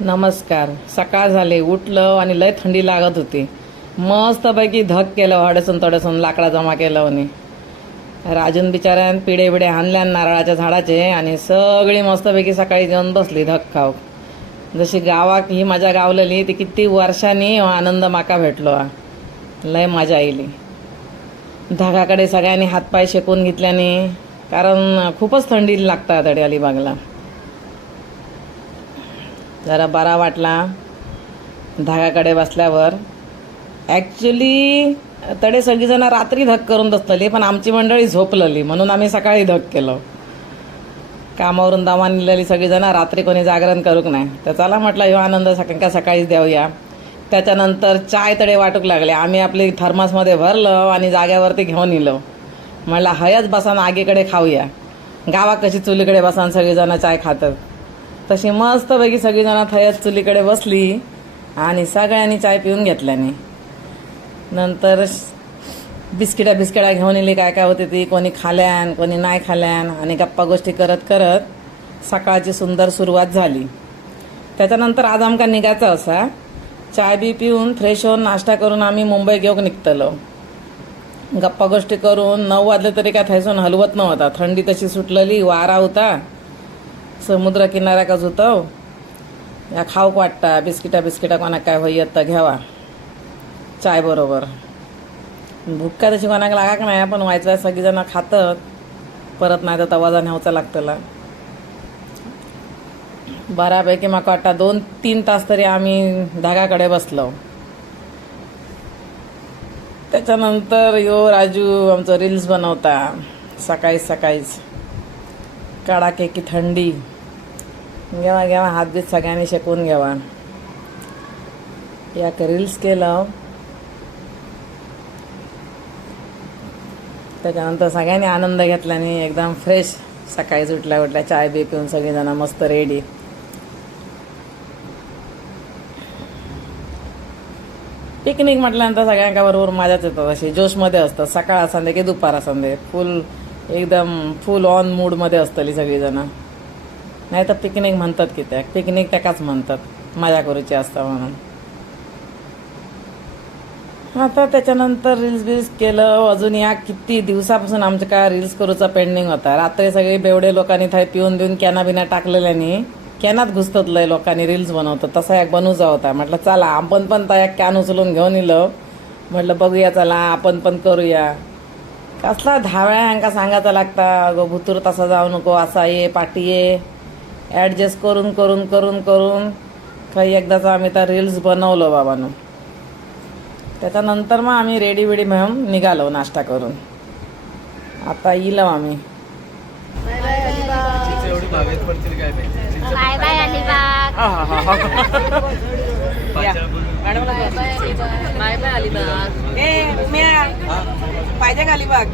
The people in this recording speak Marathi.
नमस्कार. सकाळ झाले, उठलं आणि लय थंडी लागत होती. मस्तपैकी धग केलं, हडसून तडसून लाकडा जमा केलं म्हणे. राजून बिचाऱ्यान पिढे बिडे आणल्या नारळाच्या झाडाचे आणि सगळी मस्तपैकी सकाळी जेवण बसली धग खाऊ. जशी गावात ही मजा गावलेली ती किती वर्षांनी आनंद माका भेटलो. लय मजा येईल. धागाकडे सगळ्यांनी हातपाय शेकून घेतल्याने, कारण खूपच थंडी लागतात तडे अलिबागला. जरा बरा वाटला धागाकडे बसल्यावर. ॲक्च्युली तडे सगळीजण रात्री धग करून बसलेली, पण आमची मंडळी झोपलेली म्हणून आम्ही सकाळी धग केलं. कामावरून दमा निघलेली सगळीजण, रात्री कोणी जागरण करूक नाही. तर चला म्हटलं ह्यो आनंद सकाळीच देऊया. त्याच्यानंतर चाय तडे वाटूक लागले. आम्ही आपली थर्मासमध्ये भरलं आणि जाग्यावरती घेऊन इलो. म्हटलं हयच बसान आगीकडे खाऊया. गावात कशी चुलीकडे बसान सगळीजण चाय खातात, तशी मस्तपैकी सगळीजण थयच चुलीकडे बसली आणि सगळ्यांनी चाय पिऊन घेतल्याने. नंतर बिस्किटा घेऊन इली. काय काय होती ती, कोणी खाल्यान कोणी नाही खाल्यान, आणि गप्पा गोष्टी करत करत सकाळची सुंदर सुरुवात झाली. त्याच्यानंतर आज आमका निघायचं असा. चाय बी पिऊन फ्रेश होऊन नाश्ता करून आम्ही मुंबई घेऊन निघतलो. गप्पा गोष्टी करून 9 वाजले तरी काय थैसून हलवत नव्हता. थंडी तशी सुटलेली, वारा होता, समुद्र किनारा का होतं. या खाऊक वाटता बिस्किटा कोणाक काय होईत तर घ्यावा चाय बरोबर. भुक्का तशी कोणाक लागाक नाही, पण व्हायचं सगळीजण खातात. परत नाही तर तवाजा न्यावचा लागतला. बऱ्यापैकी म्हाका वाटता 2-3 तास तरी आम्ही धागाकडे बसलो. त्याच्यानंतर यो राजू आमचं रील्स बनवता सकाळीच. कडाके थंडी. घ्यावा हात बीत सगळ्यांनी शेकून घ्यावा. याक रील्स केलं. त्याच्यानंतर सगळ्यांनी आनंद घेतल्याने एकदम फ्रेश सकाळीच उठल्या चाय बी पिऊन सगळेजण मस्त रेडी. पिकनिक म्हटल्यानंतर सगळ्यांका बरोबर मजाच येतात. अशी जोशमध्ये असतात. सकाळ असंदे की दुपार असंदे, फुल ऑन मूडमध्ये असतली सगळीजण. नाही तर पिकनिक म्हणतात की त्या पिकनिक त्याकाच म्हणतात, मजा करूची असता म्हणून. आता त्याच्यानंतर रील्स केलं. अजून या किती दिवसापासून आमचं काय रील्स करूचा पेंडिंग होता. रात्री सगळे बेवडे लोकांनी थाय पिऊन देऊन कॅना बिना टाकलेल्यानी कॅनात घुसतलंय लोकांनी रील्स बनवतात. तसा एक बनवूचा होता. म्हटलं चला आपण पण त्या कॅन उचलून घेऊन इलो. म्हटलं बघूया चला आपण पण करूया. कसला धावळ्या यांका सांगायचा लागता, गो भुतूर तसा जाऊ नको, असा ये पाठी ये. ॲडजस्ट करून काही एकदाचा आम्ही त्या रील्स बनवलो बाबांनो. त्याच्यानंतर मग आम्ही रेडी म्हणून निघालो नाश्ता करून. आता इलो आम्ही. Bye bye Alibag. Bye bye Alibag. पाहिजे का अलिबाग?